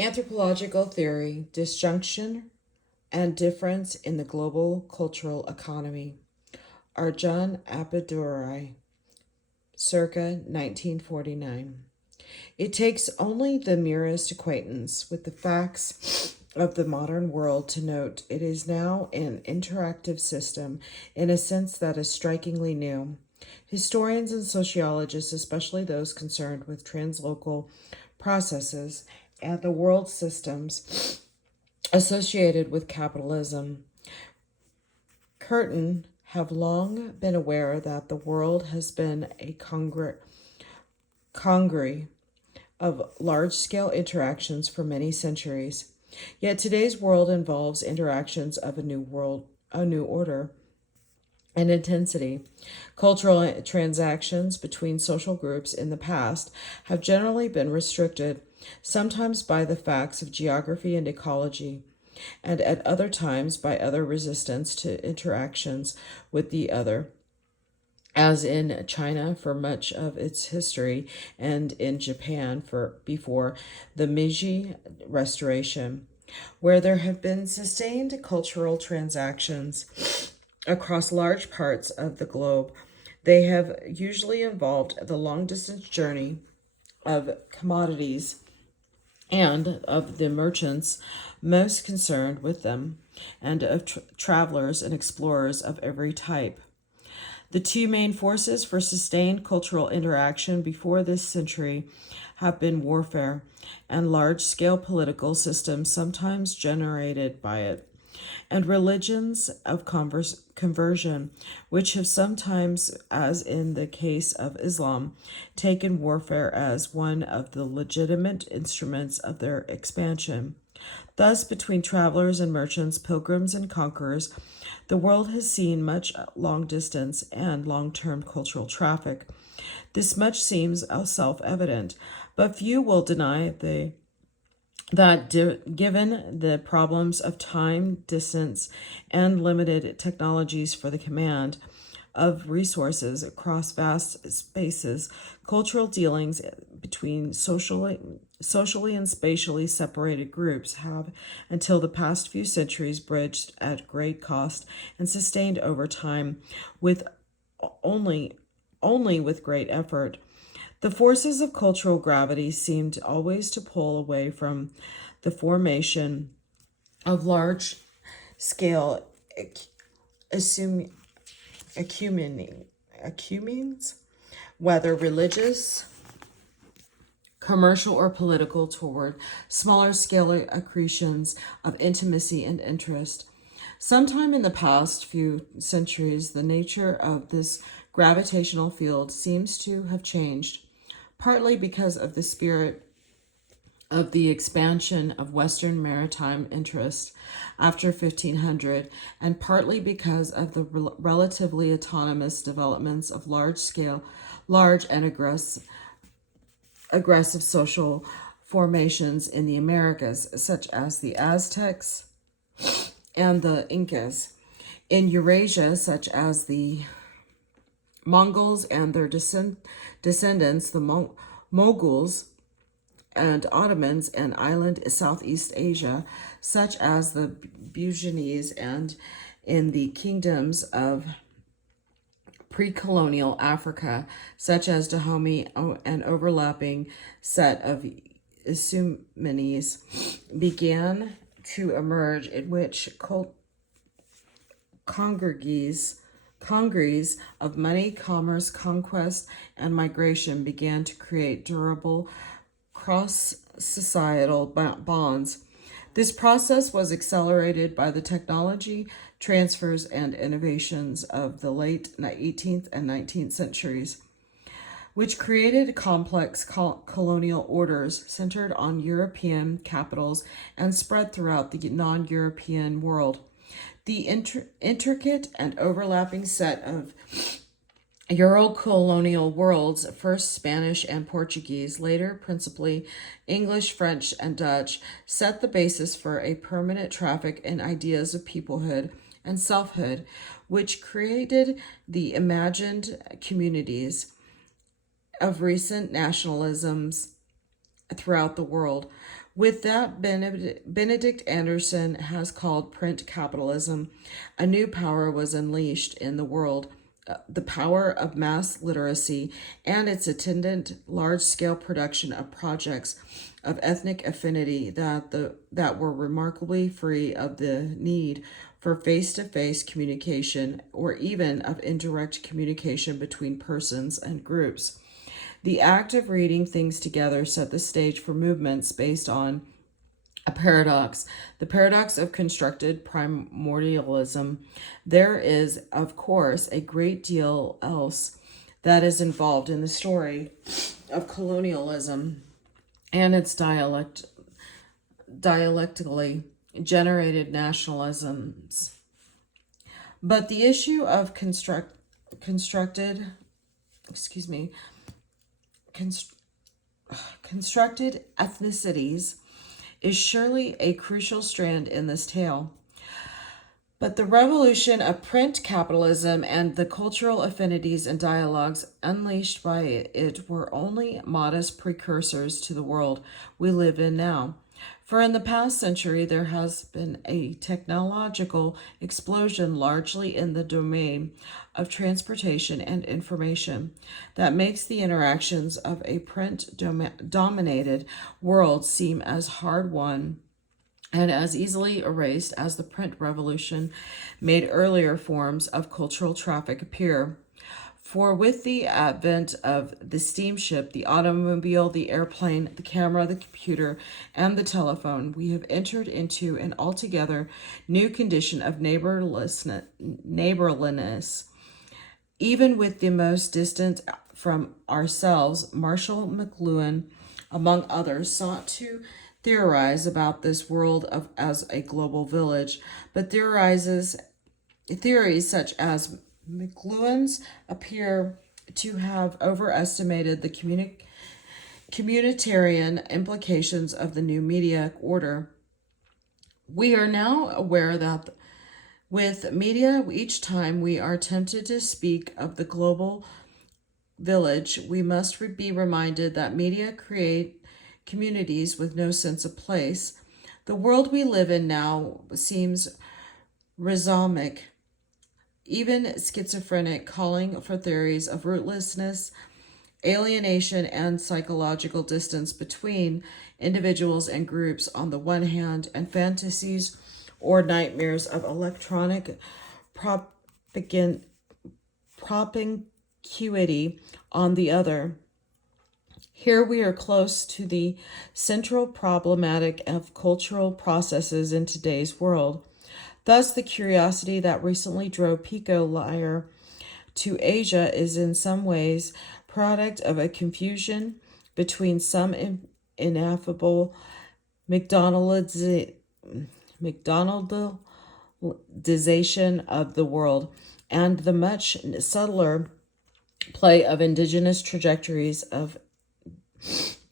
Anthropological Theory, Disjunction and Difference in the Global Cultural Economy. Arjun Appadurai, circa 1949. It takes only the merest acquaintance with the facts of the modern world to note it is now an interactive system in a sense that is strikingly new. Historians and sociologists, especially those concerned with translocal processes and the world systems associated with capitalism, Curtin have long been aware that the world has been a congery of large-scale interactions for many centuries. Yet today's world involves interactions of a new order and intensity. Cultural transactions between social groups in the past have generally been restricted, sometimes by the facts of geography and ecology, and at other times by other resistance to interactions with the other, as in China for much of its history and in Japan for before the Meiji Restoration, where there have been sustained cultural transactions across large parts of the globe. They have usually involved the long distance journey of commodities and of the merchants most concerned with them, and of travelers and explorers of every type. The two main forces for sustained cultural interaction before this century have been warfare and large scale political systems, sometimes generated by it, and religions of conversion, which have sometimes, as in the case of Islam, taken warfare as one of the legitimate instruments of their expansion. Thus, between travelers and merchants, pilgrims and conquerors, the world has seen much long distance and long term cultural traffic. This much seems self evident, but few will deny given the problems of time, distance, and limited technologies for the command of resources across vast spaces, cultural dealings between socially and spatially separated groups have, until the past few centuries, bridged at great cost and sustained over time with only with great effort. The forces of cultural gravity seemed always to pull away from the formation of large scale ecumenes, whether religious, commercial, or political, toward smaller scale accretions of intimacy and interest. Sometime in the past few centuries, the nature of this gravitational field seems to have changed, partly because of the spirit of the expansion of Western maritime interest after 1500, and partly because of the relatively autonomous developments of large and aggressive social formations in the Americas, such as the Aztecs and the Incas. In Eurasia, such as the Mongols and their descendants, the Moguls and Ottomans, and island Southeast Asia, such as the Bhutanese, and in the kingdoms of pre-colonial Africa, such as Dahomey, an overlapping set of Isumenes began to emerge, in which congregations of money, commerce, conquest, and migration began to create durable cross-societal bonds. This process was accelerated by the technology transfers and innovations of the late 18th and 19th centuries, which created complex colonial orders centered on European capitals and spread throughout the non-European world. The intricate and overlapping set of Euro-colonial worlds, first Spanish and Portuguese, later principally English, French, and Dutch, set the basis for a permanent traffic in ideas of peoplehood and selfhood, which created the imagined communities of recent nationalisms throughout the world, With that, Benedict Anderson has called print capitalism. A new power was unleashed in the world, the power of mass literacy and its attendant large-scale production of projects of ethnic affinity that were remarkably free of the need for face-to-face communication or even of indirect communication between persons and groups. The act of reading things together set the stage for movements based on a paradox, the paradox of constructed primordialism. There is, of course, a great deal else that is involved in the story of colonialism and its dialectically generated nationalisms. But the issue of constructed, excuse me, constructed ethnicities is surely a crucial strand in this tale. But the revolution of print capitalism and the cultural affinities and dialogues unleashed by it were only modest precursors to the world we live in now. For in the past century, there has been a technological explosion largely in the domain of transportation and information that makes the interactions of a print-dominated world seem as hard won and as easily erased as the print revolution made earlier forms of cultural traffic appear. For with the advent of the steamship, the automobile, the airplane, the camera, the computer, and the telephone, we have entered into an altogether new condition of neighborliness. Even with the most distant from ourselves, Marshall McLuhan, among others, sought to theorize about this world as a global village, but theories such as McLuhan's appear to have overestimated the communitarian implications of the new media order. We are now aware that with media, each time we are tempted to speak of the global village, we must be reminded that media create communities with no sense of place. The world we live in now seems rhizomic, even schizophrenic, calling for theories of rootlessness, alienation, and psychological distance between individuals and groups on the one hand, and fantasies or nightmares of electronic propinquity on the other. Here we are close to the central problematic of cultural processes in today's world. Thus, the curiosity that recently drove Pico Iyer to Asia is in some ways product of a confusion between some ineffable McDonaldization of the world and the much subtler play of indigenous trajectories of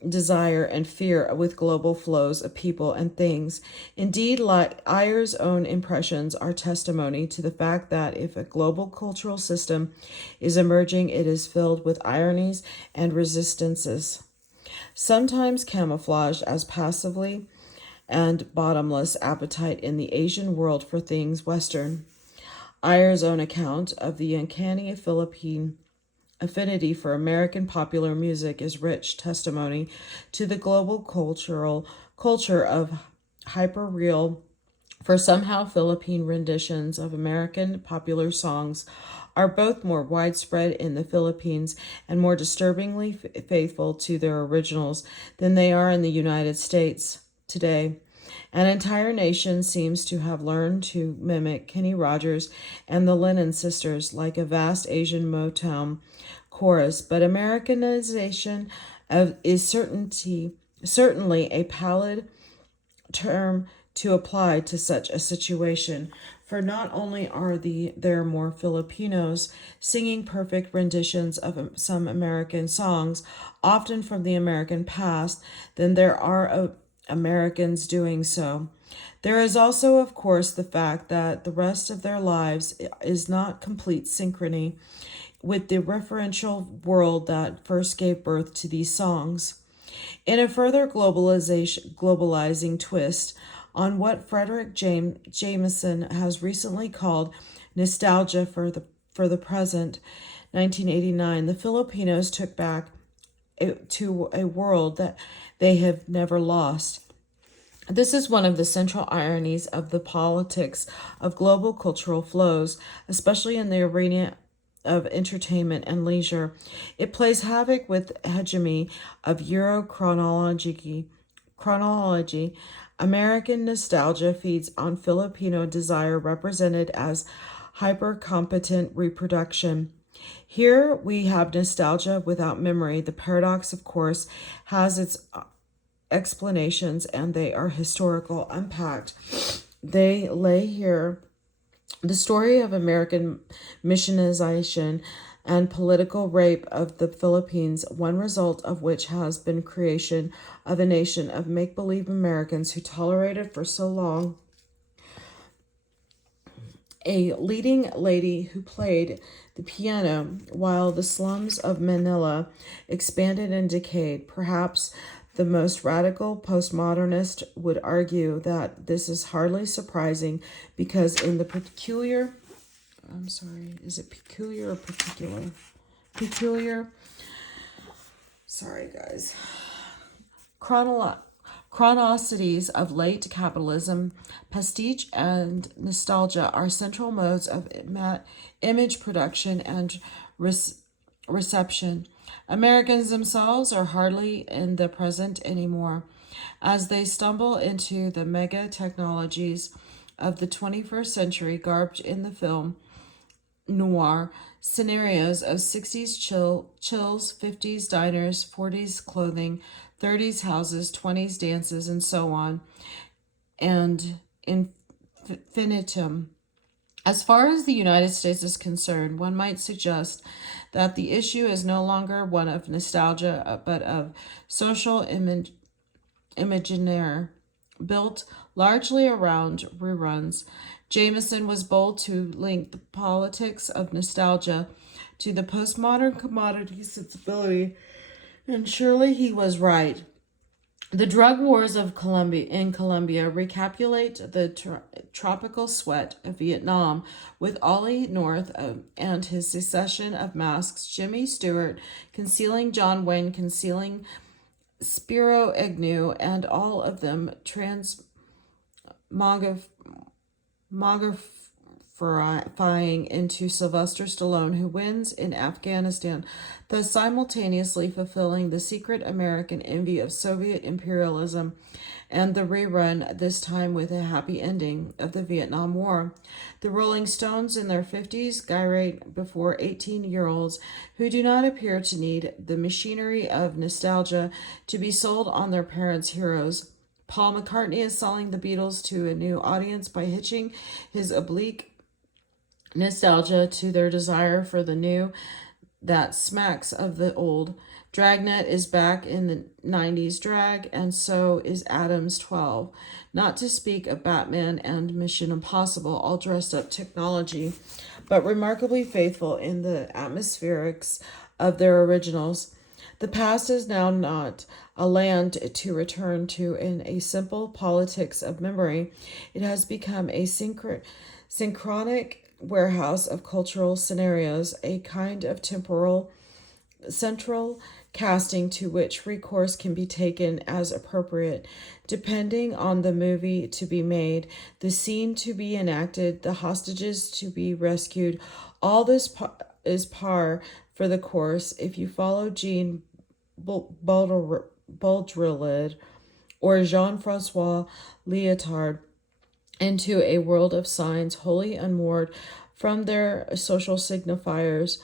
desire and fear with global flows of people and things. Indeed, Ayer's own impressions are testimony to the fact that if a global cultural system is emerging, it is filled with ironies and resistances, sometimes camouflaged as passively and bottomless appetite in the Asian world for things Western. Ayer's own account of the uncanny Philippine affinity for American popular music is rich testimony to the global culture of hyperreal, for somehow Philippine renditions of American popular songs are both more widespread in the Philippines and more disturbingly faithful to their originals than they are in the United States today. An entire nation seems to have learned to mimic Kenny Rogers and the Lennon Sisters like a vast Asian Motown chorus, but Americanization is certainly a pallid term to apply to such a situation, for not only are there more Filipinos singing perfect renditions of some American songs, often from the American past, than there are Americans doing so. There is also, of course, the fact that the rest of their lives is not complete synchrony with the referential world that first gave birth to these songs. In a further globalizing twist on what Frederick Jameson has recently called nostalgia for the present, 1989, the Filipinos took back to a world that they have never lost. This is one of the central ironies of the politics of global cultural flows, especially in the arena of entertainment and leisure. It plays havoc with hegemony of Euro chronology. American nostalgia feeds on Filipino desire represented as hyper-competent reproduction. Here we have nostalgia without memory. The paradox, of course, has its explanations, and they are historical unpacked. They lay here the story of American missionization and political rape of the Philippines, one result of which has been creation of a nation of make-believe Americans who tolerated for so long a leading lady who played the piano while the slums of Manila expanded and decayed. Perhaps the most radical postmodernist would argue that this is hardly surprising because in the is it peculiar or particular? Peculiar. Sorry, guys. Chronicities of late capitalism, pastiche and nostalgia are central modes of image production and reception. Americans themselves are hardly in the present anymore. As they stumble into the mega technologies of the 21st century, garbed in the film noir scenarios of 60s chills, 50s diners, 40s clothing, 30s houses, 20s dances, and so on, and infinitum. As far as the United States is concerned, one might suggest that the issue is no longer one of nostalgia, but of social imaginaire, built largely around reruns. Jameson was bold to link the politics of nostalgia to the postmodern commodity sensibility, and surely he was right. The drug wars of Colombia recapitulate the tropical sweat of Vietnam with Ollie North and his succession of masks, Jimmy Stewart concealing John Wayne, concealing Spiro Agnew, and all of them transmogrifying into Sylvester Stallone, who wins in Afghanistan, thus simultaneously fulfilling the secret American envy of Soviet imperialism and the rerun, this time with a happy ending, of the Vietnam War. The Rolling Stones in their 50s gyrate before 18-year-olds who do not appear to need the machinery of nostalgia to be sold on their parents' heroes. Paul McCartney is selling the Beatles to a new audience by hitching his oblique nostalgia to their desire for the new that smacks of the old. Dragnet is back in the 90s drag, and so is Adam's 12. Not to speak of Batman and Mission Impossible, all dressed up technology, but remarkably faithful in the atmospherics of their originals. The past is now not a land to return to in a simple politics of memory. It has become a synchronic warehouse of cultural scenarios, a kind of temporal central casting to which recourse can be taken as appropriate, depending on the movie to be made, the scene to be enacted, the hostages to be rescued. All this is par for the course if you follow Jean Baudrillard or Jean-Francois Lyotard into a world of signs wholly unmoored from their social signifiers,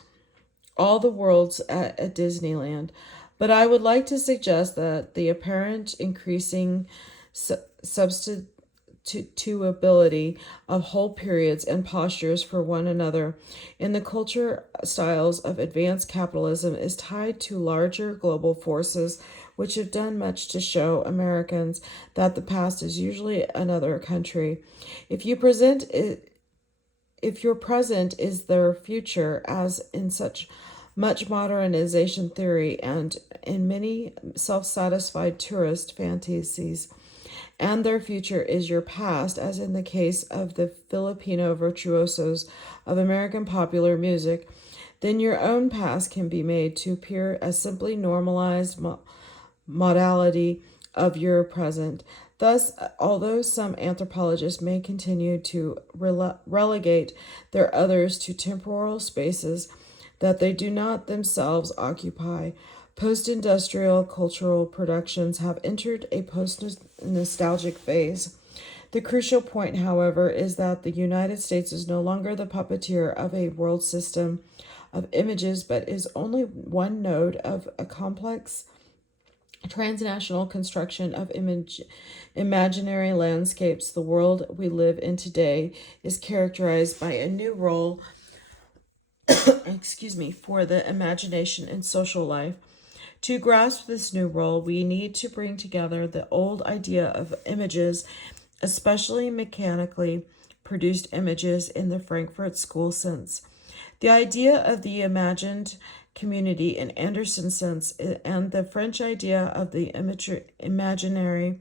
all the worlds at Disneyland. But I would like to suggest that the apparent increasing substitutability of whole periods and postures for one another in the culture styles of advanced capitalism is tied to larger global forces which have done much to show Americans that the past is usually another country. If your present is their future, as in such much modernization theory, and in many self-satisfied tourist fantasies. And their future is your past, as in the case of the Filipino virtuosos of American popular music. Then your own past can be made to appear as simply normalized modality of your present. Thus, although some anthropologists may continue to relegate their others to temporal spaces that they do not themselves occupy, post industrial cultural productions have entered a post nostalgic phase. The crucial point, however, is that the United States is no longer the puppeteer of a world system of images, but is only one node of a complex transnational construction of imaginary landscapes. The world we live in today is characterized by a new role for the imagination in social life. To grasp this new role, we need to bring together the old idea of images, especially mechanically produced images in the Frankfurt School sense. The idea of the imagined community in Anderson's sense, and the French idea of the imaginaire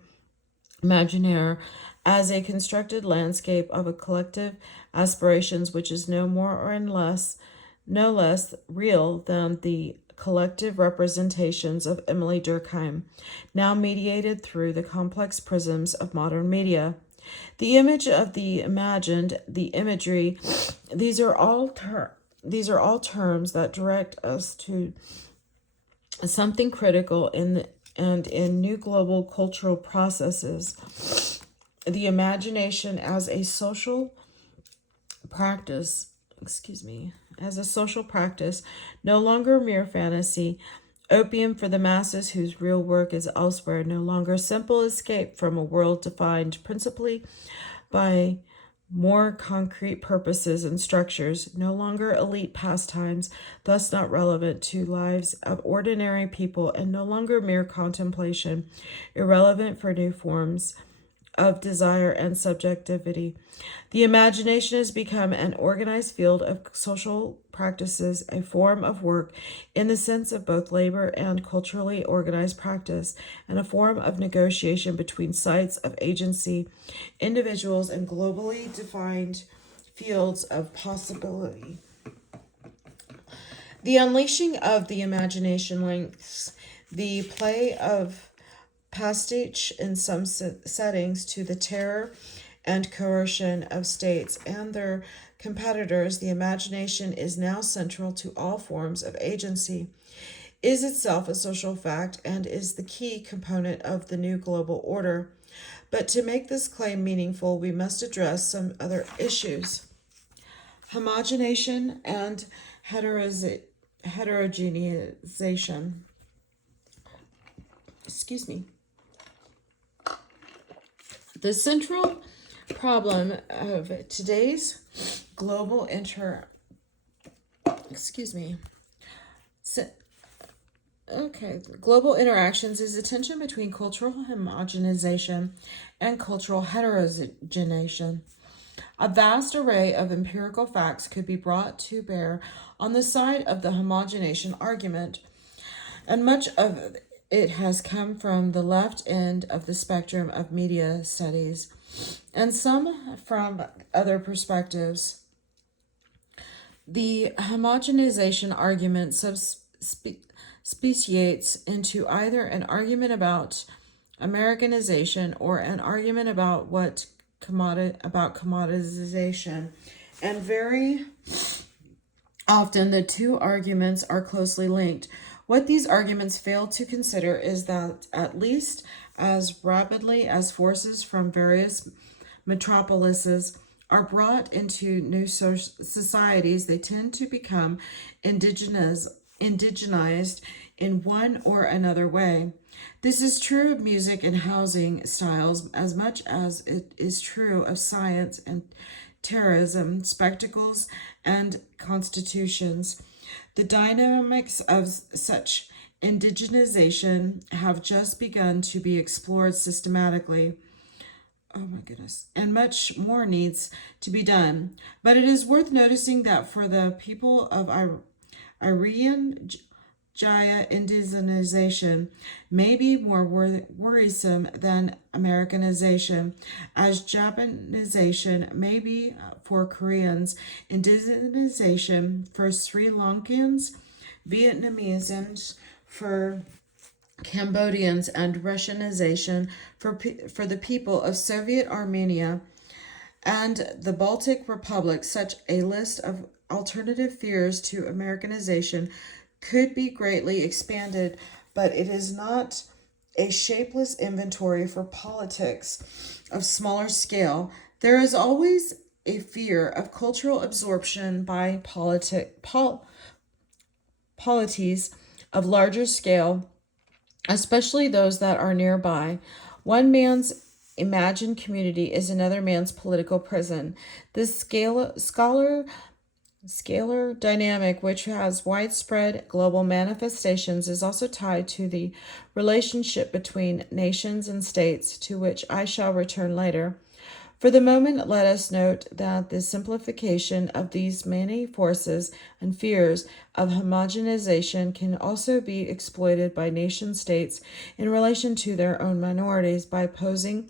as a constructed landscape of a collective aspirations, which is no less real than the collective representations of Emily Durkheim, now mediated through the complex prisms of modern media. The image of the imagined, the imagery, these are all terms that direct us to something critical in new global cultural processes. The imagination as a social practice, no longer mere fantasy, opium for the masses whose real work is elsewhere, no longer simple escape from a world defined principally by more concrete purposes and structures, no longer elite pastimes, thus not relevant to lives of ordinary people, and no longer mere contemplation, irrelevant for new forms of desire and subjectivity. The imagination has become an organized field of social practices, a form of work in the sense of both labor and culturally organized practice, and a form of negotiation between sites of agency, individuals, and globally defined fields of possibility. The unleashing of the imagination links the play of pastiche in some settings to the terror and coercion of states and their competitors. The imagination is now central to all forms of agency, is itself a social fact, and is the key component of the new global order. But to make this claim meaningful, we must address some other issues. Homogenization and heterogeneization. The central problem of today's global global interactions is the tension between cultural homogenization and cultural heterogeneization. A vast array of empirical facts could be brought to bear on the side of the homogenization argument, and much of it has come from the left end of the spectrum of media studies, and some from other perspectives. The homogenization argument speciates into either an argument about Americanization or an argument about commoditization, and very often the two arguments are closely linked. What these arguments fail to consider is that at least as rapidly as forces from various metropolises are brought into new societies, they tend to become indigenized in one or another way. This is true of music and housing styles as much as it is true of science and terrorism, spectacles, and constitutions. The dynamics of such indigenization have just begun to be explored systematically. And much more needs to be done. But it is worth noticing that for the people of Iranian Jaya indigenization may be more worrisome than Americanization, as Japanization may be for Koreans, indigenization for Sri Lankans, Vietnamese for Cambodians, and Russianization for the people of Soviet Armenia and the Baltic Republic. Such a list of alternative fears to Americanization could be greatly expanded, but it is not a shapeless inventory for politics of smaller scale. There is always a fear of cultural absorption by polities of larger scale, especially those that are nearby. One man's imagined community is another man's political prison. This scalar dynamic, which has widespread global manifestations, is also tied to the relationship between nations and states, to which I shall return later. For the moment, let us note that the simplification of these many forces and fears of homogenization can also be exploited by nation states in relation to their own minorities by posing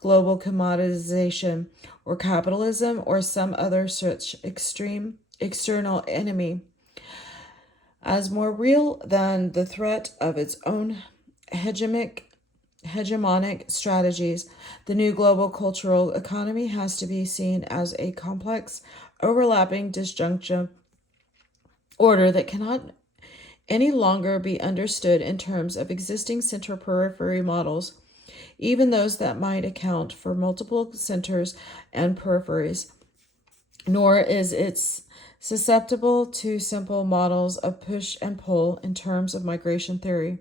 global commoditization or capitalism or some other such extreme external enemy as more real than the threat of its own hegemonic strategies. The new global cultural economy has to be seen as a complex, overlapping disjuncture order that cannot any longer be understood in terms of existing center-periphery models, even those that might account for multiple centers and peripheries. Nor is it susceptible to simple models of push and pull in terms of migration theory,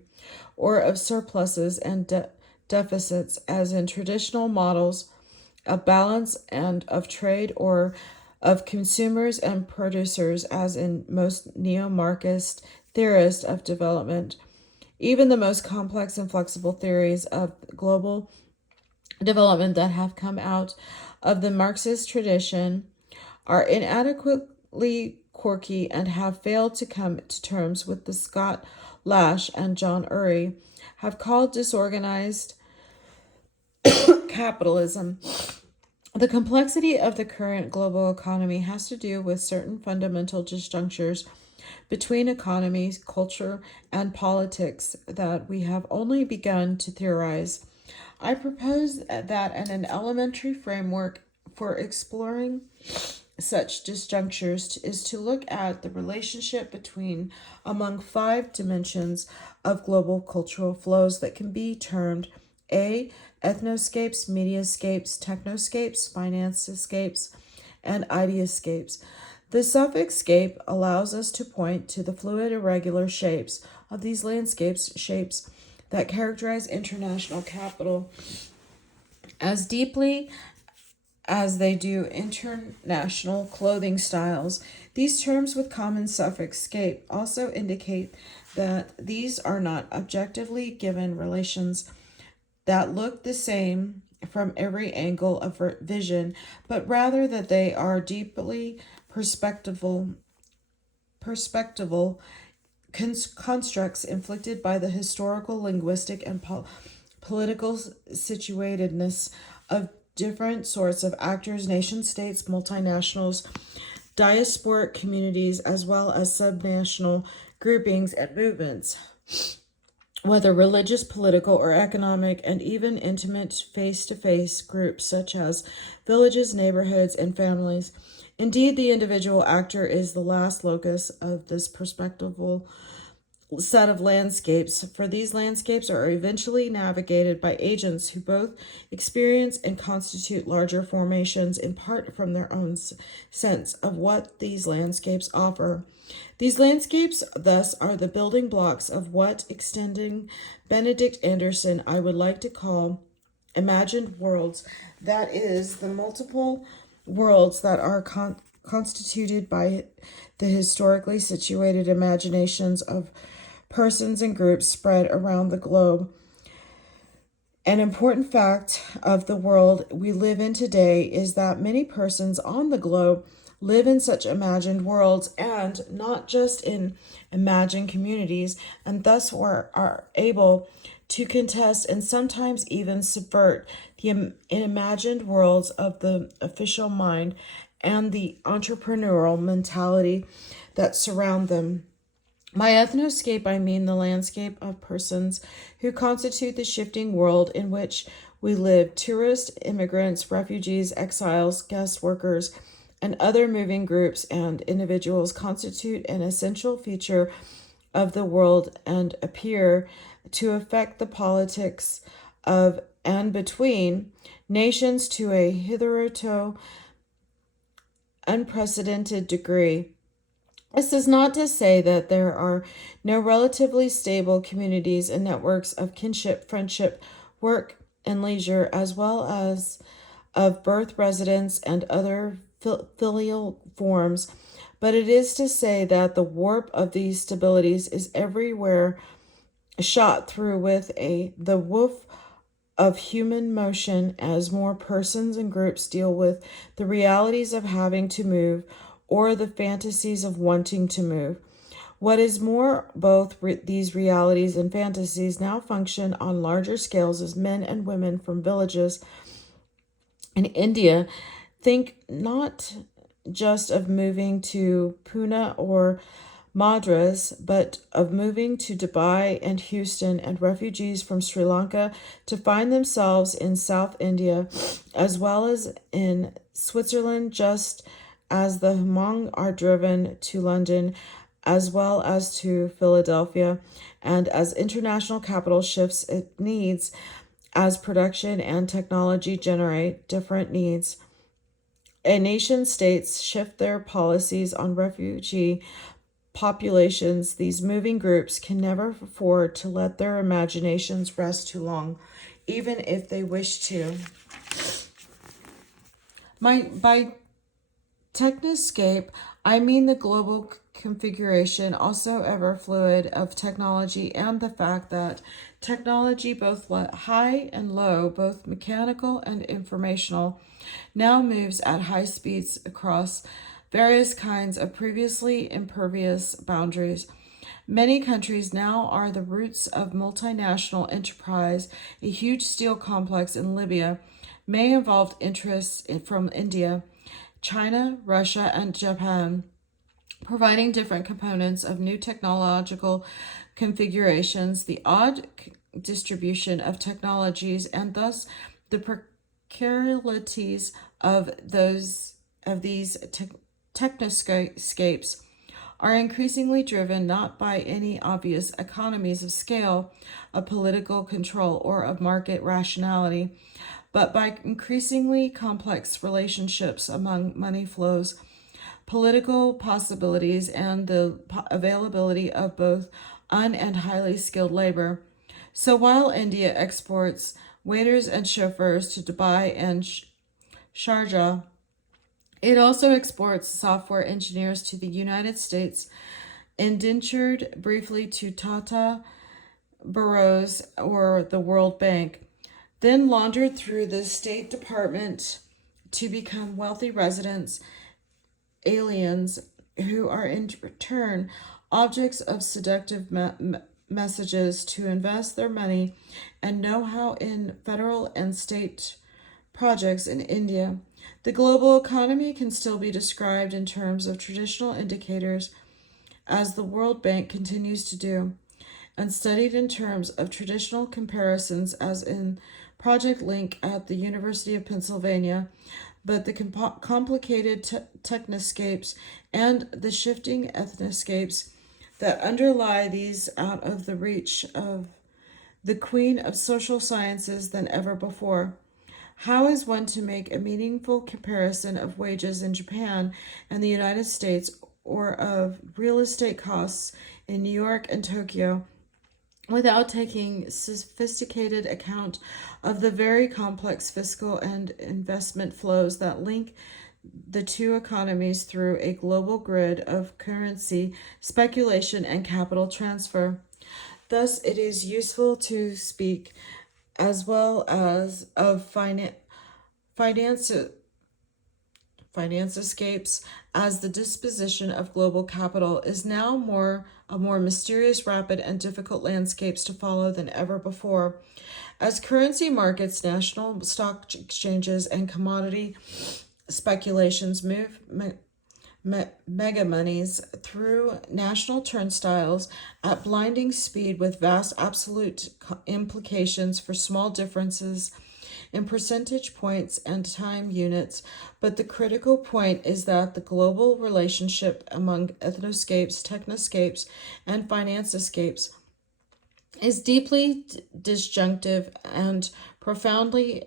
or of surpluses and deficits as in traditional models of balance and of trade, or of consumers and producers as in most neo-Marxist theorists of development. Even the most complex and flexible theories of global development that have come out of the Marxist tradition are inadequately quirky and have failed to come to terms with the Scott Lash and John Urey have called disorganized capitalism. The complexity of the current global economy has to do with certain fundamental disjunctures between economy, culture, and politics that we have only begun to theorize. I propose that an elementary framework for exploring such disjunctures is to look at the relationship between among 5 dimensions of global cultural flows that can be termed A. Ethnoscapes, mediascapes, technoscapes, financescapes, and ideascapes. The suffix scape allows us to point to the fluid irregular shapes of these landscapes, shapes that characterize international capital as deeply as they do international clothing styles. These terms with common suffix scape also indicate that these are not objectively given relations that look the same from every angle of vision, but rather that they are deeply perspectival constructs inflicted by the historical, linguistic, and political situatedness of different sorts of actors, nation states, multinationals, diasporic communities, as well as subnational groupings and movements, whether religious, political, or economic, and even intimate face-to-face groups such as villages, neighborhoods, and families. Indeed, the individual actor is the last locus of this perspectival set of landscapes, for these landscapes are eventually navigated by agents who both experience and constitute larger formations in part from their own sense of what these landscapes offer. These landscapes, thus, are the building blocks of what, extending Benedict Anderson, I would like to call imagined worlds, that is, the multiple worlds that are constituted by the historically situated imaginations of persons and groups spread around the globe. An important fact of the world we live in today is that many persons on the globe live in such imagined worlds and not just in imagined communities, and thus are able to contest and sometimes even subvert the imagined worlds of the official mind and the entrepreneurial mentality that surround them. By ethnoscape, I mean the landscape of persons who constitute the shifting world in which we live. Tourists, immigrants, refugees, exiles, guest workers, and other moving groups and individuals constitute an essential feature of the world and appear to affect the politics of and between nations to a hitherto unprecedented degree. This is not to say that there are no relatively stable communities and networks of kinship, friendship, work, and leisure, as well as of birth, residence, and other filial forms, but it is to say that the warp of these stabilities is everywhere shot through with the woof of human motion as more persons and groups deal with the realities of having to move or the fantasies of wanting to move. What is more, both these realities and fantasies now function on larger scales as men and women from villages in India think not just of moving to Pune or Madras, but of moving to Dubai and Houston, and refugees from Sri Lanka to find themselves in South India as well as in Switzerland, just as the Hmong are driven to London as well as to Philadelphia, and as international capital shifts its needs as production and technology generate different needs. A nation states shift their policies on refugee populations. These moving groups can never afford to let their imaginations rest too long, even if they wish to. By technoscape, I mean the global configuration, also ever fluid, of technology, and the fact that technology, both high and low, both mechanical and informational, now moves at high speeds across various kinds of previously impervious boundaries. Many countries now are the roots of multinational enterprise. A huge steel complex in Libya may involve interests from India, China, Russia, and Japan, providing different components of new technological configurations, the odd distribution of technologies, and thus the precarities of these technoscapes are increasingly driven not by any obvious economies of scale, of political control, or of market rationality, but by increasingly complex relationships among money flows, political possibilities, and the availability of both and highly skilled labor. So while India exports waiters and chauffeurs to Dubai and Sharjah, it also exports software engineers to the United States, indentured briefly to Tata Burroughs or the World Bank, then laundered through the State Department to become wealthy residents, aliens, who are in turn objects of seductive messages to invest their money and know-how in federal and state projects in India. The global economy can still be described in terms of traditional indicators, as the World Bank continues to do, and studied in terms of traditional comparisons, as in Project Link at the University of Pennsylvania. But the complicated technoscapes and the shifting ethnoscapes that underlie these out of the reach of the queen of social sciences than ever before. How is one to make a meaningful comparison of wages in Japan and the United States, or of real estate costs in New York and Tokyo, without taking sophisticated account of the very complex fiscal and investment flows that link the two economies through a global grid of currency, speculation, and capital transfer? Thus, it is useful to speak as well as of finance financescapes, as the disposition of global capital is now a more mysterious, rapid, and difficult landscapes to follow than ever before. As currency markets, national stock exchanges, and commodity speculations move mega monies through national turnstiles at blinding speed with vast absolute implications for small differences in percentage points and time units, but the critical point is that the global relationship among ethnoscapes, technoscapes, and financescapes is deeply disjunctive and profoundly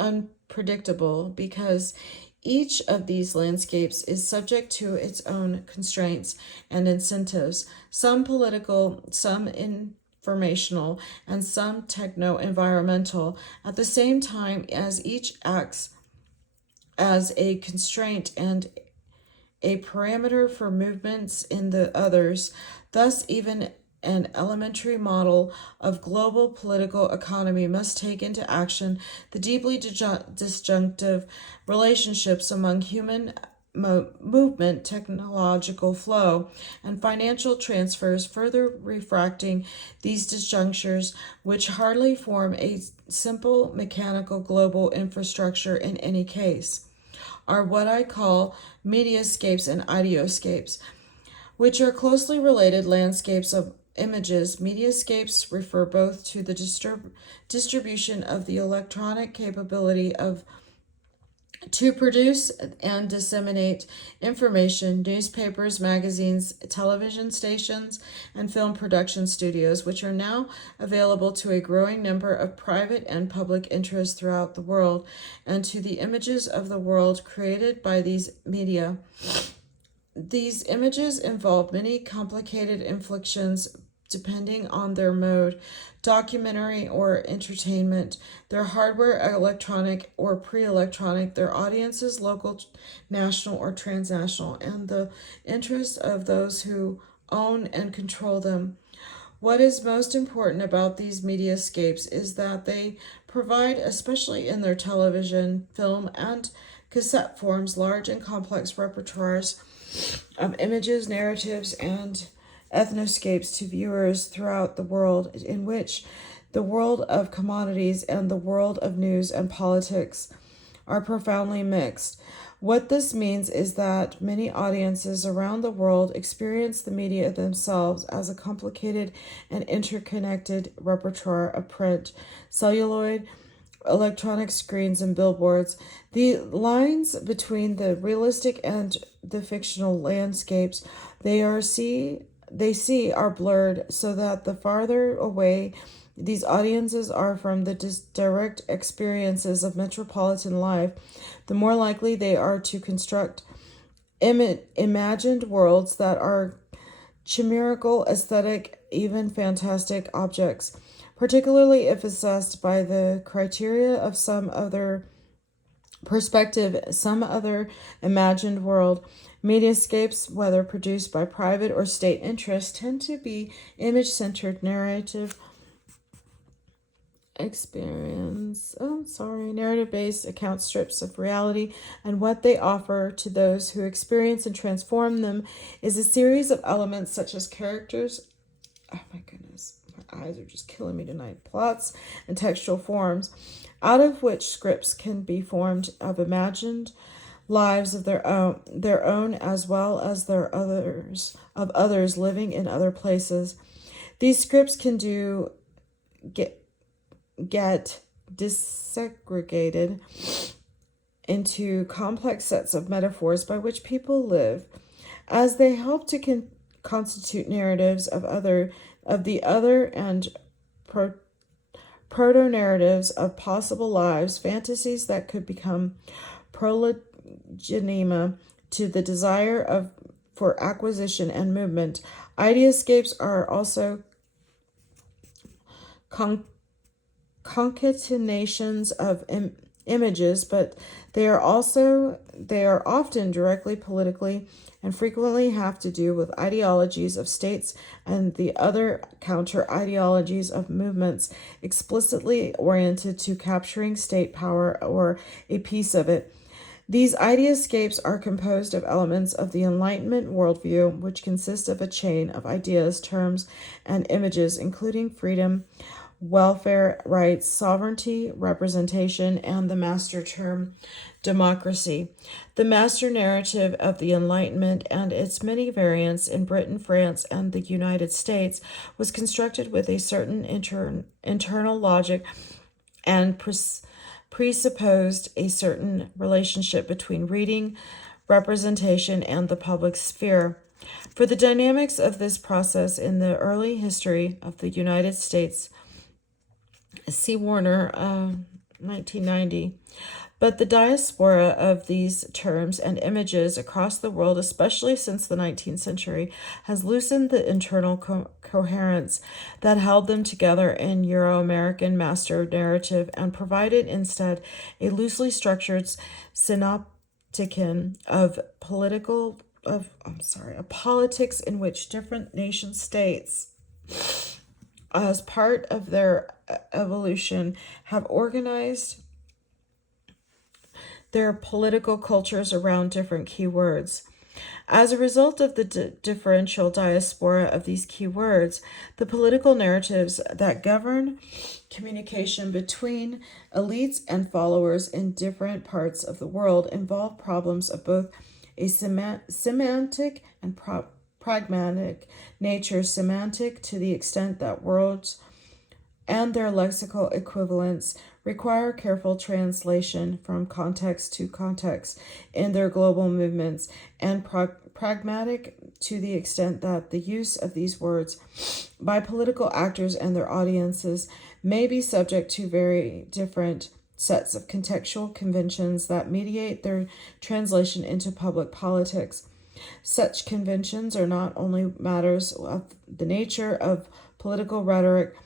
unpredictable because each of these landscapes is subject to its own constraints and incentives, some political, some informational, and some techno-environmental, at the same time as each acts as a constraint and a parameter for movements in the others. Thus, even an elementary model of global political economy must take into action the deeply disjunctive relationships among human movement, technological flow, and financial transfers, further refracting these disjunctures, which hardly form a simple mechanical global infrastructure in any case, are what I call mediascapes and ideoscapes, which are closely related landscapes of images. Mediascapes refer both to the distribution of the electronic capability of to produce and disseminate information, newspapers, magazines, television stations, and film production studios, which are now available to a growing number of private and public interests throughout the world, and to the images of the world created by these media. These images involve many complicated inflections depending on their mode, documentary or entertainment, their hardware, electronic or pre-electronic, their audiences, local, national, or transnational, and the interest of those who own and control them. What is most important about these mediascapes is that they provide, especially in their television, film, and cassette forms, large and complex repertoires of images, narratives, and ethnoscapes to viewers throughout the world, in which the world of commodities and the world of news and politics are profoundly mixed. What this means is that many audiences around the world experience the media themselves as a complicated and interconnected repertoire of print, celluloid, electronic screens, and billboards. The lines between the realistic and the fictional landscapes they see are blurred, so that the farther away these audiences are from the direct experiences of metropolitan life, the more likely they are to construct imagined worlds that are chimerical, aesthetic, even fantastic objects, particularly if assessed by the criteria of some other perspective, some other imagined world. Mediascapes, whether produced by private or state interests, tend to be image-centered narrative narrative-based account strips of reality, and what they offer to those who experience and transform them is a series of elements such as characters, oh my goodness, my eyes are just killing me tonight, plots, and textual forms, out of which scripts can be formed of imagined lives of their own as well as others living in other places. These scripts can get disaggregated into complex sets of metaphors by which people live, as they help to constitute narratives of the other and proto-narratives of possible lives, fantasies that could become prolegomena to the desire for acquisition and movement. Ideascapes are also concatenations of images, but they are often directly politically and frequently have to do with ideologies of states and the other counter ideologies of movements explicitly oriented to capturing state power or a piece of it. These ideascapes are composed of elements of the Enlightenment worldview, which consist of a chain of ideas, terms, and images, including freedom, welfare, rights, sovereignty, representation, and the master term, democracy. The master narrative of the Enlightenment and its many variants in Britain, France, and the United States was constructed with a certain internal logic and presupposed a certain relationship between reading, representation, and the public sphere. For the dynamics of this process in the early history of the United States, see Warner, 1990. But the diaspora of these terms and images across the world, especially since the 19th century, has loosened the internal coherence that held them together in Euro-American master narrative and provided instead a loosely structured synopticon of politics in which different nation states, as part of their evolution, have organized their political cultures around different keywords. As a result of the differential diaspora of these keywords, the political narratives that govern communication between elites and followers in different parts of the world involve problems of both a semantic and pragmatic nature. Semantic to the extent that words and their lexical equivalents require careful translation from context to context in their global movements, and pragmatic to the extent that the use of these words by political actors and their audiences may be subject to very different sets of contextual conventions that mediate their translation into public politics. Such conventions are not only matters of the nature of political rhetoric.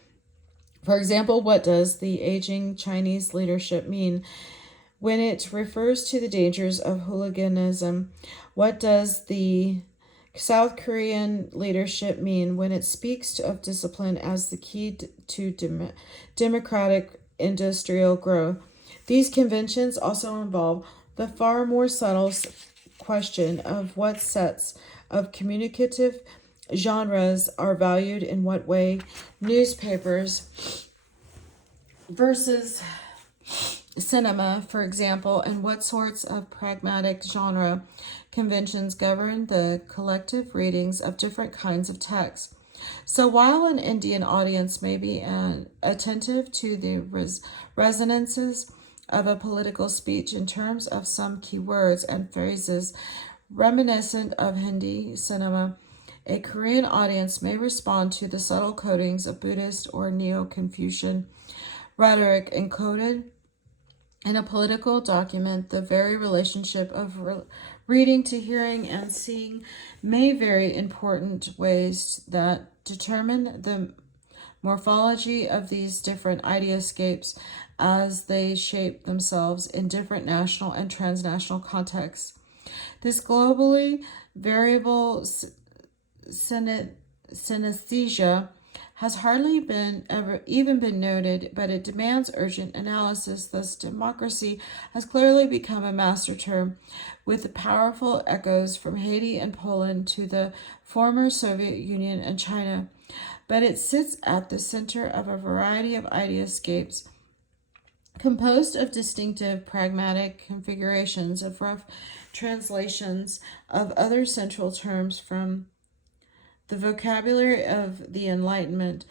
For example, what does the aging Chinese leadership mean when it refers to the dangers of hooliganism? What does the South Korean leadership mean when it speaks of discipline as the key to democratic industrial growth? These conventions also involve the far more subtle question of what sets of communicative genres are valued in what way. Newspapers versus cinema, for example, and what sorts of pragmatic genre conventions govern the collective readings of different kinds of text. So while an Indian audience may be attentive to the resonances of a political speech in terms of some keywords and phrases reminiscent of Hindi cinema, a Korean audience may respond to the subtle codings of Buddhist or Neo-Confucian rhetoric encoded in a political document. The very relationship of reading to hearing and seeing may vary in important ways that determine the morphology of these different ideascapes as they shape themselves in different national and transnational contexts. This globally variable synesthesia has hardly even been noted, but it demands urgent analysis. Thus, democracy has clearly become a master term, with powerful echoes from Haiti and Poland to the former Soviet Union and China. But it sits at the center of a variety of ideascapes, composed of distinctive pragmatic configurations of rough translations of other central terms from the vocabulary of the Enlightenment.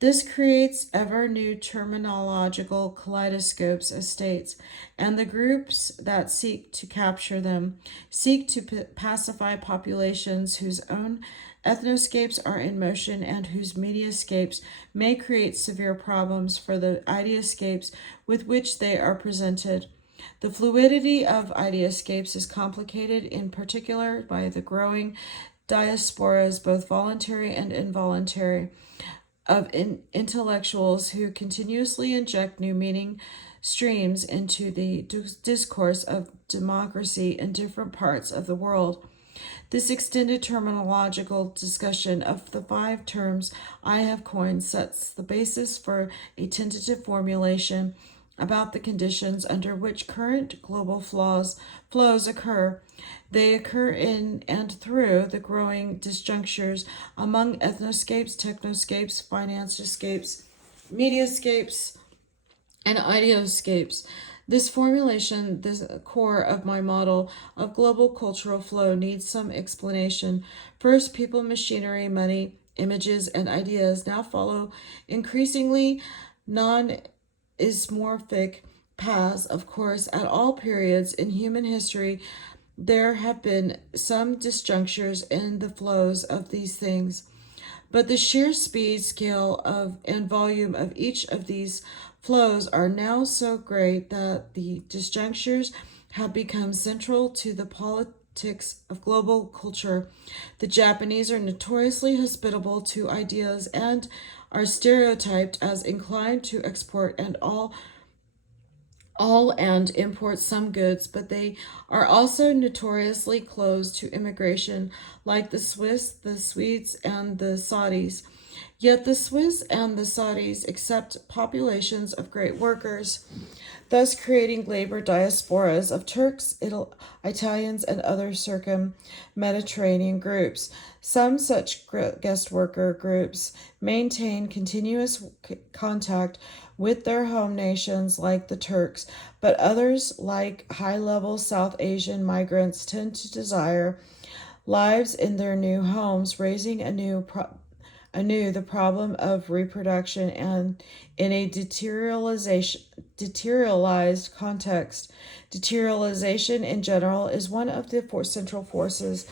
This creates ever new terminological kaleidoscopes as states, and the groups that seek to capture them seek to pacify populations whose own ethnoscapes are in motion and whose mediascapes may create severe problems for the ideascapes with which they are presented. The fluidity of ideascapes is complicated in particular by the growing diasporas, both voluntary and involuntary, of intellectuals who continuously inject new meaning streams into the discourse of democracy in different parts of the world. This extended terminological discussion of the 5 terms I have coined sets the basis for a tentative formulation about the conditions under which current global flows occur. They occur in and through the growing disjunctures among ethnoscapes, technoscapes, financiescapes, mediascapes, and ideoscapes. This formulation, this core of my model of global cultural flow, needs some explanation. First, people, machinery, money, images, and ideas now follow increasingly non-ismorphic paths. Of course, at all periods in human history, there have been some disjunctures in the flows of these things. But the sheer speed, scale and volume of each of these flows are now so great that the disjunctures have become central to the politics of global culture. The Japanese are notoriously hospitable to ideas and are stereotyped as inclined to export all and import some goods, but they are also notoriously closed to immigration, like the Swiss, the Swedes, and the Saudis. Yet the Swiss and the Saudis accept populations of great workers, thus creating labor diasporas of Turks, Italians, and other circum-Mediterranean groups. Some such guest worker groups maintain continuous contact with their home nations like the Turks, but others, like high-level South Asian migrants, tend to desire lives in their new homes, raising anew the problem of reproduction and in a deteriorized context. Deteriorization in general is one of the central forces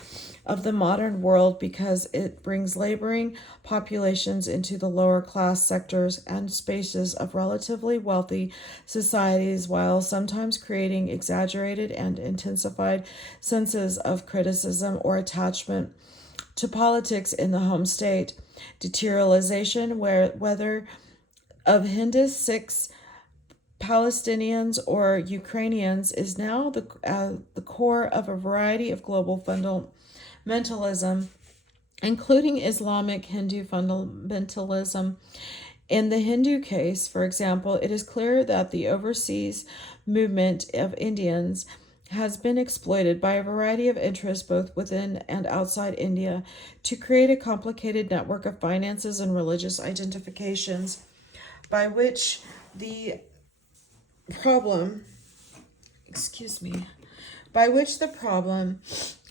of the modern world because it brings laboring populations into the lower class sectors and spaces of relatively wealthy societies, while sometimes creating exaggerated and intensified senses of criticism or attachment to politics in the home state. Deteriorization, whether of Hindus, Sikhs, Palestinians, or Ukrainians, is now the core of a variety of global fundamentalism, including Islamic Hindu fundamentalism. In the Hindu case, for example, it is clear that the overseas movement of Indians has been exploited by a variety of interests both within and outside India to create a complicated network of finances and religious identifications by which the problem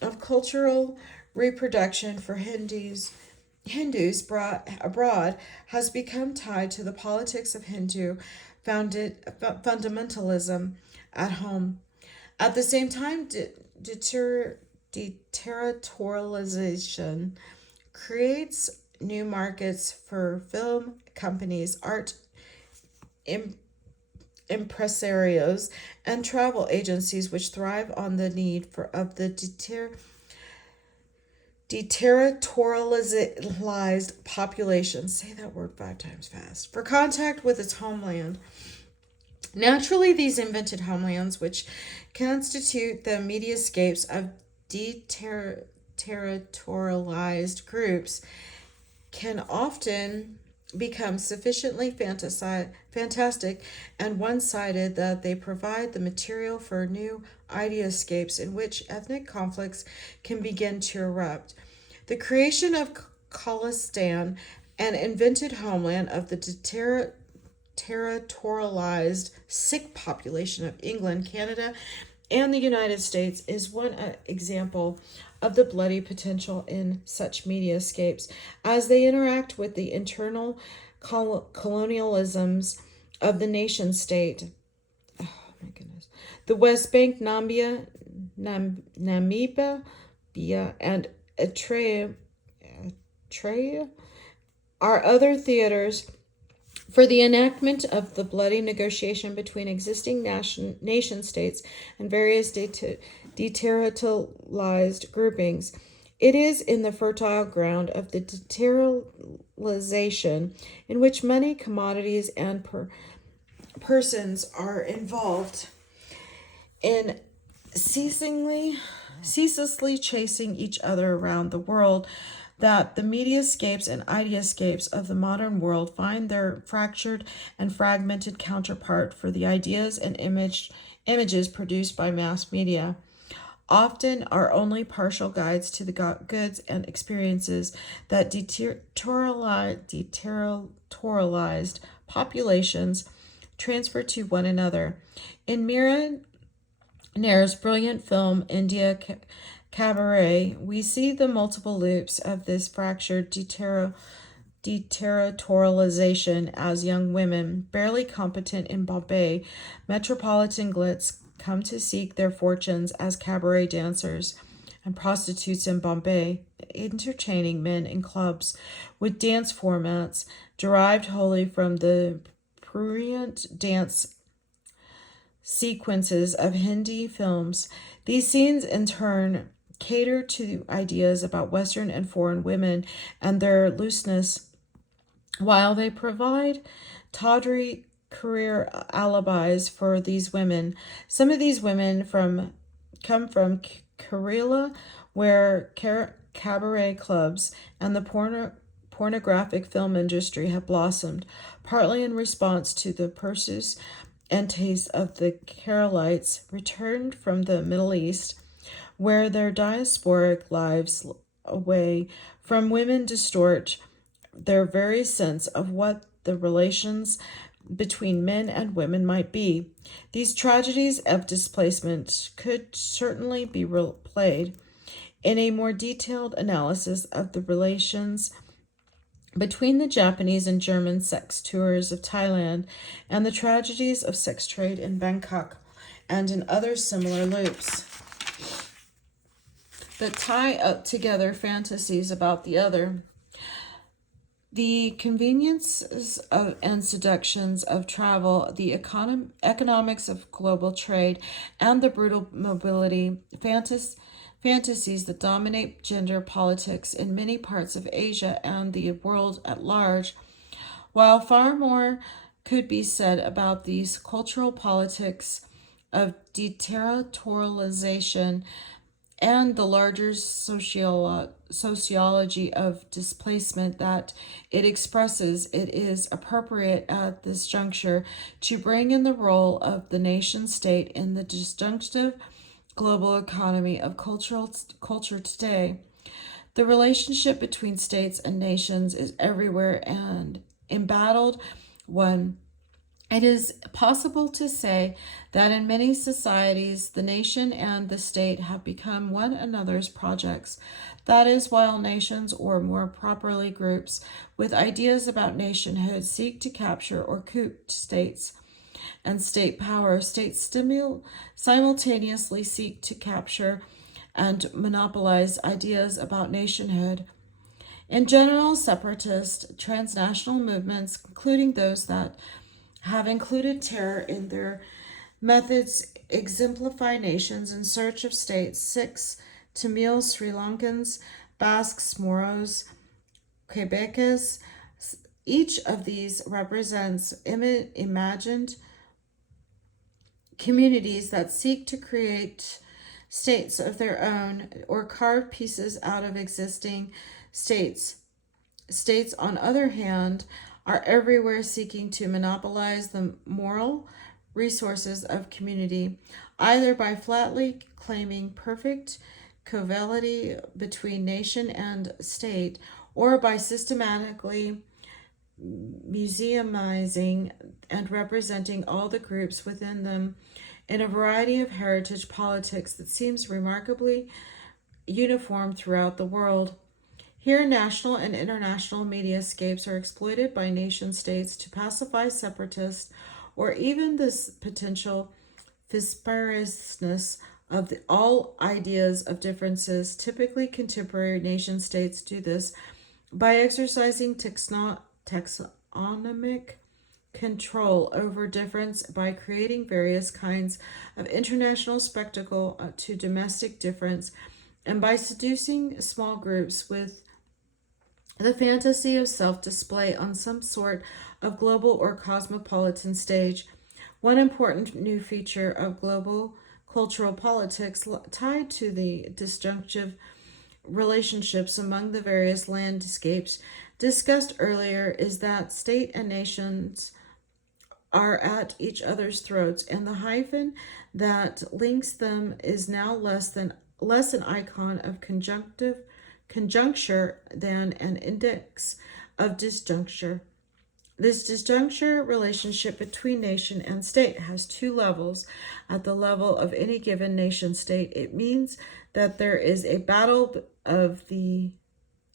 of cultural reproduction for Hindus brought abroad has become tied to the politics of Hindu fundamentalism at home. At the same time, deterritorialization creates new markets for film companies, art impresarios, and travel agencies, which thrive on the need of the deterritorialized population, say that word 5 times fast, for contact with its homeland. Naturally, these invented homelands, which constitute the mediascapes of deterritorialized groups, can often become sufficiently fantastic and one-sided that they provide the material for new ideascapes in which ethnic conflicts can begin to erupt. The creation of Khalistan, an invented homeland of the territorialized Sikh population of England, Canada, and the United States, is one example of the bloody potential in such mediascapes as they interact with the internal colonialisms of the nation state. Oh my goodness. The West Bank, Namibia, and Eritrea are other theaters for the enactment of the bloody negotiation between existing nation states and various deterritorialized groupings. It is in the fertile ground of the deterritorialization in which money, commodities, and persons are involved in ceaselessly chasing each other around the world that the mediascapes and ideascapes of the modern world find their fractured and fragmented counterpart for the ideas and images produced by mass media, often are only partial guides to the goods and experiences that deterritorialized populations transfer to one another. In Mira Nair's brilliant film India Cabaret, we see the multiple loops of this fractured deterritorialization as young women, barely competent in Bombay, metropolitan glitz come to seek their fortunes as cabaret dancers and prostitutes in Bombay, entertaining men in clubs with dance formats derived wholly from the prurient dance sequences of Hindi films. These scenes, in turn, cater to ideas about Western and foreign women and their looseness, while they provide tawdry career alibis for these women. Some of these women come from Kerala, where cabaret clubs and the pornographic film industry have blossomed, partly in response to the pursuits and tastes of the Keralites returned from the Middle East, where their diasporic lives away from women distort their very sense of what the relations between men and women might be. These tragedies of displacement could certainly be played in a more detailed analysis of the relations between the Japanese and German sex tours of Thailand and the tragedies of sex trade in Bangkok and in other similar loops that tie up together fantasies about the other. The conveniences and seductions of travel, the economics of global trade, and the brutal mobility fantasies that dominate gender politics in many parts of Asia and the world at large. While far more could be said about these cultural politics of deterritorialization and the larger sociology of displacement that it expresses, it is appropriate at this juncture to bring in the role of the nation state in the disjunctive global economy of culture today. The relationship between states and nations is everywhere and embattled one. It is possible to say that in many societies, the nation and the state have become one another's projects. That is, while nations, or more properly groups, with ideas about nationhood seek to capture or coup states and state power, states simultaneously seek to capture and monopolize ideas about nationhood. In general, separatist transnational movements, including those that have included terror in their methods, exemplify nations in search of states. Sikhs, Tamils, Sri Lankans, Basques, Moros, Quebecers. Each of these represents imagined communities that seek to create states of their own or carve pieces out of existing states. States, on the other hand, are everywhere seeking to monopolize the moral resources of community, either by flatly claiming perfect coequality between nation and state, or by systematically museumizing and representing all the groups within them in a variety of heritage politics that seems remarkably uniform throughout the world. Here, national and international mediascapes are exploited by nation states to pacify separatists or even the potential viscerousness of all ideas of differences. Typically, contemporary nation states do this by exercising taxonomic control over difference by creating various kinds of international spectacle to domestic difference, and by seducing small groups with the fantasy of self-display on some sort of global or cosmopolitan stage. One important new feature of global cultural politics tied to the disjunctive relationships among the various landscapes discussed earlier is that state and nations are at each other's throats, and the hyphen that links them is now less an icon of conjuncture than an index of disjuncture. This disjuncture relationship between nation and state has two levels. At the level of any given nation state, it means that there is a battle of the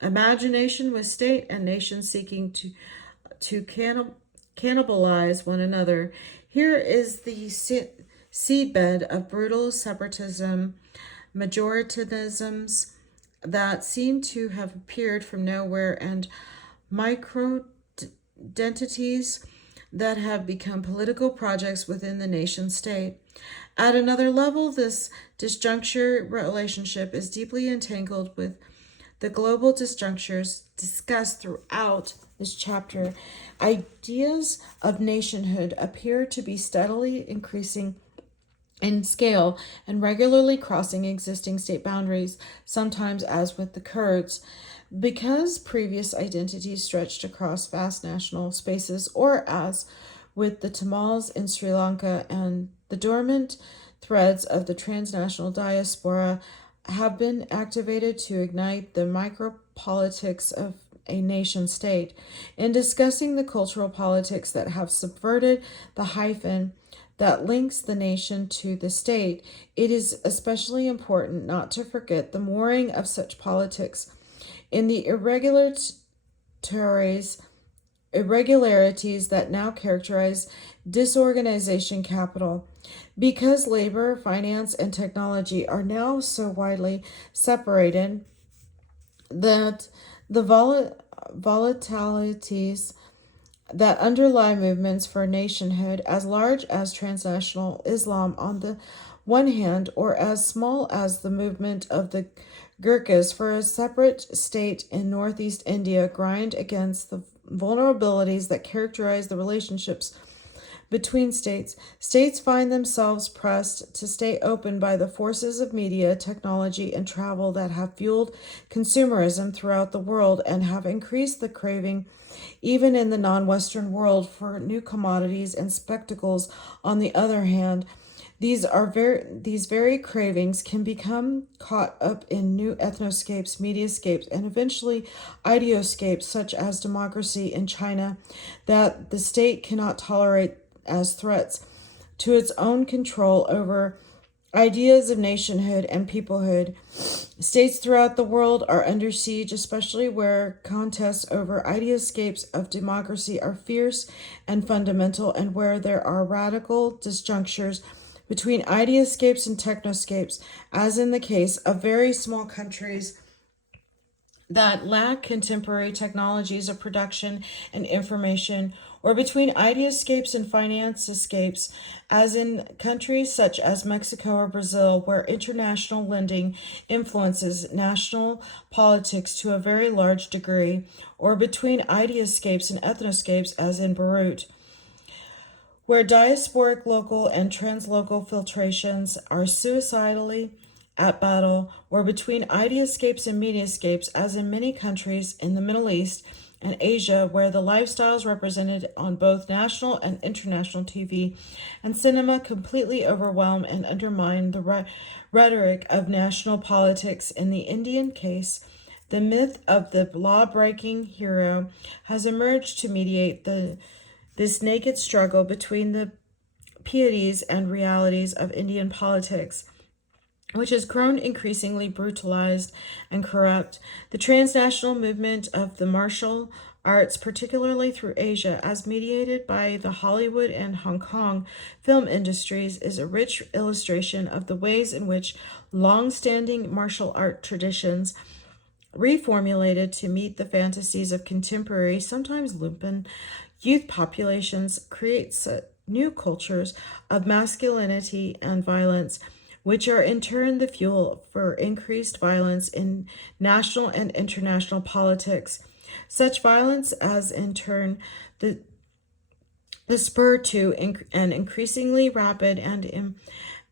imagination with state and nation seeking to cannibalize one another. Here is the seedbed of brutal separatism, majoritarianisms that seem to have appeared from nowhere, and micro-identities that have become political projects within the nation state. At another level, this disjuncture relationship is deeply entangled with the global disjunctures discussed throughout this chapter. Ideas of nationhood appear to be steadily increasing in scale and regularly crossing existing state boundaries, sometimes as with the Kurds, because previous identities stretched across vast national spaces, or as with the Tamils in Sri Lanka, and the dormant threads of the transnational diaspora have been activated to ignite the micropolitics of a nation state. In discussing the cultural politics that have subverted the hyphen that links the nation to the state, it is especially important not to forget the mooring of such politics in the irregularities that now characterize disorganization capital. Because labor, finance, and technology are now so widely separated that the volatilities that underlie movements for nationhood as large as transnational Islam on the one hand, or as small as the movement of the Gurkhas for a separate state in northeast India, grind against the vulnerabilities that characterize the relationships between states. States find themselves pressed to stay open by the forces of media, technology, and travel that have fueled consumerism throughout the world and have increased the craving, even in the non-Western world, for new commodities and spectacles. On the other hand, these very cravings can become caught up in new ethnoscapes, mediascapes, and eventually ideoscapes, such as democracy in China, that the state cannot tolerate as threats to its own control over ideas of nationhood and peoplehood. States throughout the world are under siege, especially where contests over ideascapes of democracy are fierce and fundamental, and where there are radical disjunctures between ideascapes and technoscapes, as in the case of very small countries that lack contemporary technologies of production and information, or between ideascapes and financescapes, as in countries such as Mexico or Brazil, where international lending influences national politics to a very large degree, or between ideascapes and ethnoscapes, as in Beirut, where diasporic local and translocal filtrations are suicidally at battle, or between ideascapes and mediascapes, as in many countries in the Middle East and Asia, where the lifestyles represented on both national and international TV and cinema completely overwhelm and undermine the rhetoric of national politics. In the Indian case, the myth of the law-breaking hero has emerged to mediate this naked struggle between the pieties and realities of Indian politics, which has grown increasingly brutalized and corrupt. The transnational movement of the martial arts, particularly through Asia, as mediated by the Hollywood and Hong Kong film industries, is a rich illustration of the ways in which long-standing martial art traditions, reformulated to meet the fantasies of contemporary, sometimes lumpen, youth populations, create new cultures of masculinity and violence, which are in turn the fuel for increased violence in national and international politics. Such violence as in turn the spur to an increasingly rapid and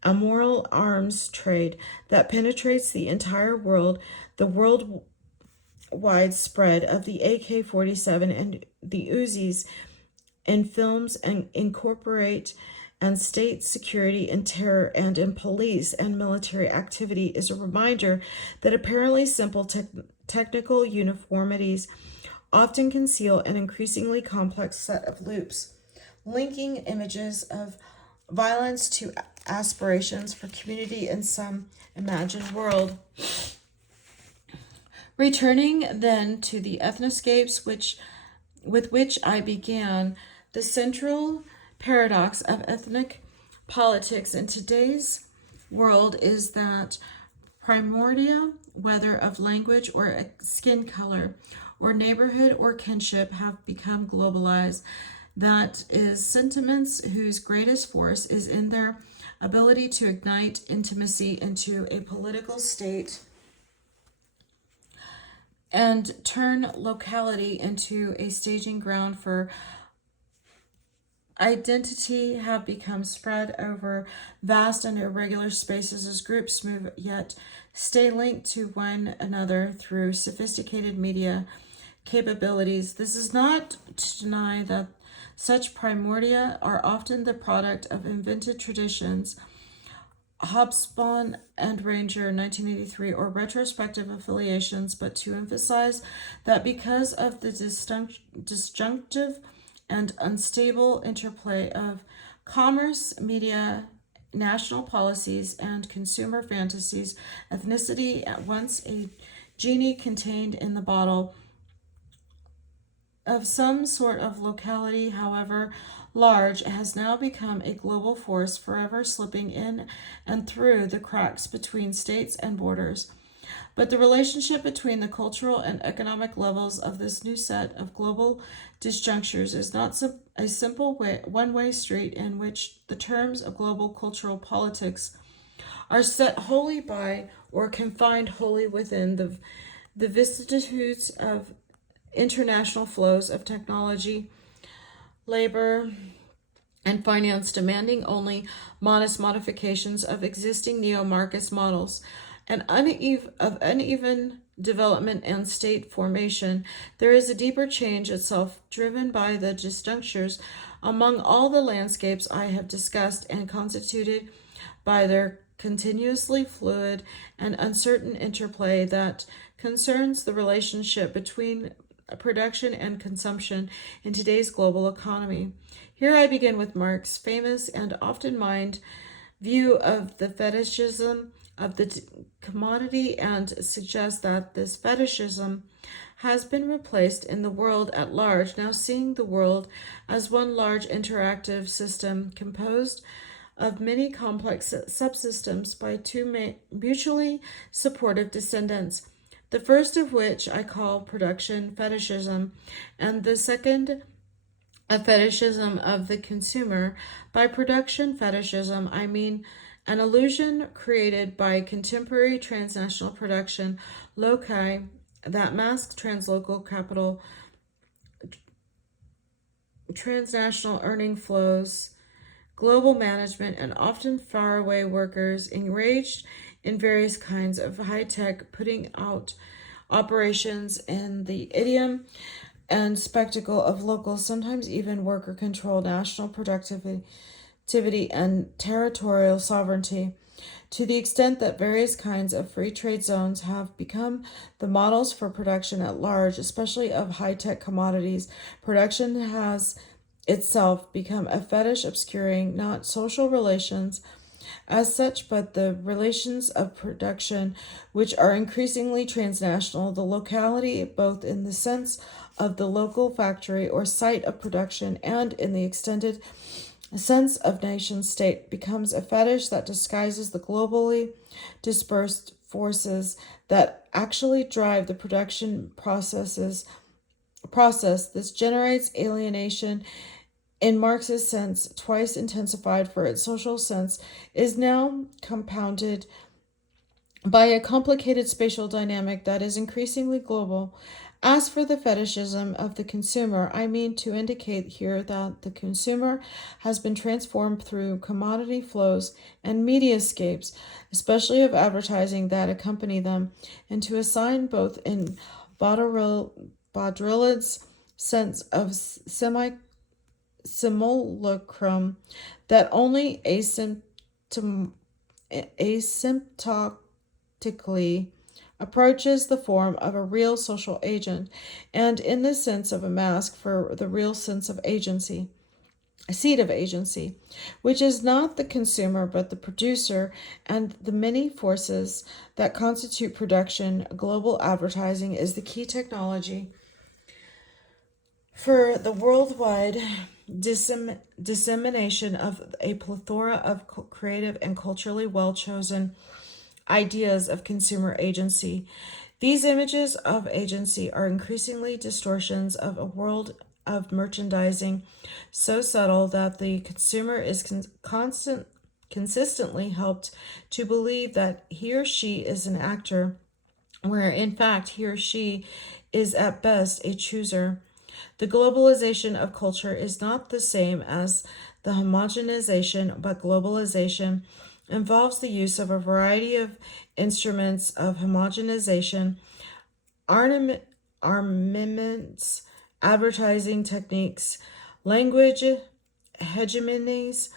a moral arms trade that penetrates the entire world, the worldwide spread of the AK-47 and the Uzis in films and incorporate and state security in terror and in police and military activity is a reminder that apparently simple technical uniformities often conceal an increasingly complex set of loops, linking images of violence to aspirations for community in some imagined world. Returning then to the ethnoscapes with which I began, the central paradox of ethnic politics in today's world is that primordia, whether of language or skin color, or neighborhood or kinship, have become globalized. That is, sentiments whose greatest force is in their ability to ignite intimacy into a political state and turn locality into a staging ground for identity, have become spread over vast and irregular spaces as groups move yet stay linked to one another through sophisticated media capabilities. This is not to deny that such primordia are often the product of invented traditions, Hobsbawm and Ranger 1983, or retrospective affiliations, but to emphasize that because of the disjunctive and unstable interplay of commerce, media, national policies, and consumer fantasies, ethnicity, at once a genie contained in the bottle of some sort of locality, however large, has now become a global force, forever slipping in and through the cracks between states and borders. But the relationship between the cultural and economic levels of this new set of global disjunctures is not a simple one-way street in which the terms of global cultural politics are set wholly by or confined wholly within the vicissitudes of international flows of technology, labor, and finance, demanding only modest modifications of existing neo-Marxist models and uneven development and state formation. There is a deeper change itself driven by the disjunctures among all the landscapes I have discussed and constituted by their continuously fluid and uncertain interplay that concerns the relationship between production and consumption in today's global economy. Here I begin with Marx's famous and often mined view of the fetishism of the commodity and suggest that this fetishism has been replaced in the world at large, now seeing the world as one large interactive system composed of many complex subsystems by two mutually supportive descendants, the first of which I call production fetishism, and the second a fetishism of the consumer. By production fetishism, I mean an illusion created by contemporary transnational production loci that masks translocal capital, transnational earning flows, global management, and often faraway workers enraged in various kinds of high-tech putting out operations in the idiom and spectacle of local, sometimes even worker-controlled national productivity and territorial sovereignty, to the extent that various kinds of free trade zones have become the models for production at large, especially of high-tech commodities. Production has itself become a fetish obscuring not social relations as such, but the relations of production, which are increasingly transnational. The locality, both in the sense of the local factory or site of production and in the extended sense of nation state, becomes a fetish that disguises the globally dispersed forces that actually drive the production process. This generates alienation in Marx's sense, twice intensified for its social sense, is now compounded by a complicated spatial dynamic that is increasingly global. As for the fetishism of the consumer, I mean to indicate here that the consumer has been transformed through commodity flows and mediascapes, especially of advertising that accompany them, and to assign both in Baudrillard's sense of simulacrum that only asymptotically approaches the form of a real social agent, and in the sense of a mask for the real sense of agency, a seat of agency, which is not the consumer but the producer, and the many forces that constitute production. Global advertising is the key technology for the worldwide dissemination of a plethora of creative and culturally well chosen ideas of consumer agency. These images of agency are increasingly distortions of a world of merchandising so subtle that the consumer is consistently helped to believe that he or she is an actor, where in fact he or she is at best a chooser. The globalization of culture is not the same as the homogenization, but globalization involves the use of a variety of instruments of homogenization, armaments, advertising techniques, language hegemonies,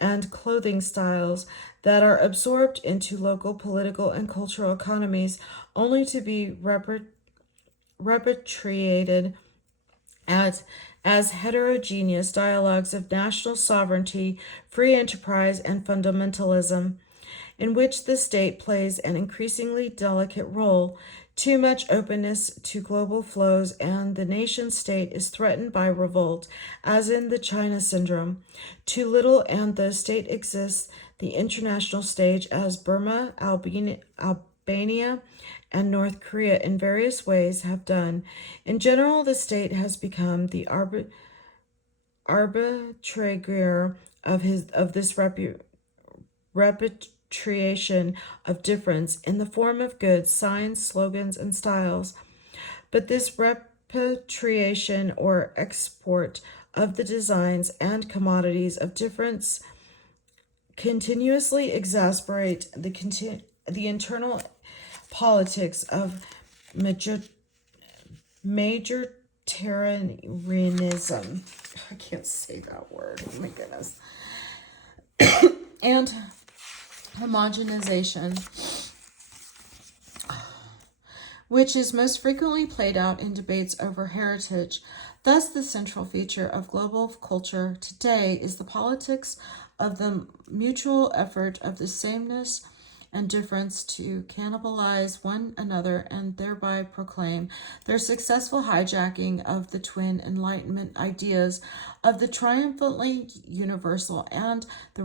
and clothing styles that are absorbed into local political and cultural economies only to be repatriated as heterogeneous dialogues of national sovereignty, free enterprise, and fundamentalism, in which the state plays an increasingly delicate role. Too much openness to global flows, and the nation state is threatened by revolt, as in the China syndrome. Too little, and the state exists the international stage, as Burma, Albania, and North Korea in various ways have done. In general, the state has become the arbitrator of this repatriation of difference in the form of goods, signs, slogans, and styles. But this repatriation or export of the designs and commodities of difference continuously exasperate the internal politics of majoritarianism. I can't say that word. Oh my goodness. And homogenization, which is most frequently played out in debates over heritage. Thus, the central feature of global culture today is the politics of the mutual effort of the sameness and difference to cannibalize one another and thereby proclaim their successful hijacking of the twin Enlightenment ideas of the triumphantly universal and the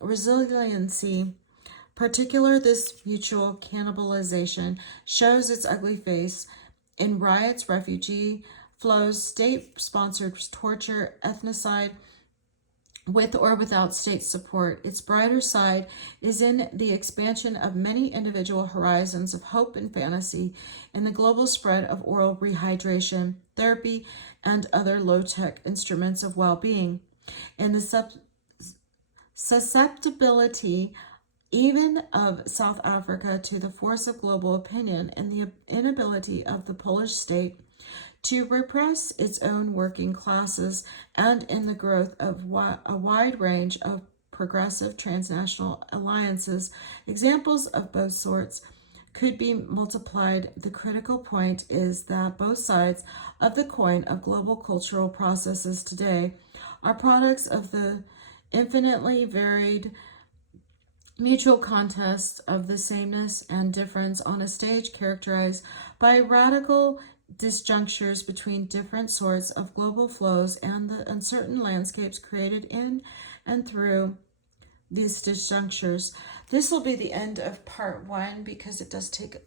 resiliency. Particular, this mutual cannibalization shows its ugly face in riots, refugee flows, state-sponsored torture, ethnocide, with or without state support. Its brighter side is in the expansion of many individual horizons of hope and fantasy, in the global spread of oral rehydration, therapy, and other low-tech instruments of well-being, in the susceptibility even of South Africa to the force of global opinion, and the inability of the Polish state to repress its own working classes, and in the growth of a wide range of progressive transnational alliances. Examples of both sorts could be multiplied. The critical point is that both sides of the coin of global cultural processes today are products of the infinitely varied mutual contest of the sameness and difference on a stage characterized by radical disjunctures between different sorts of global flows and the uncertain landscapes created in and through these disjunctures. This will be the end of part 1 because it does take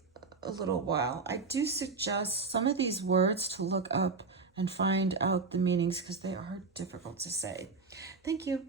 a little while. I do suggest some of these words to look up and find out the meanings because they are difficult to say. Thank you.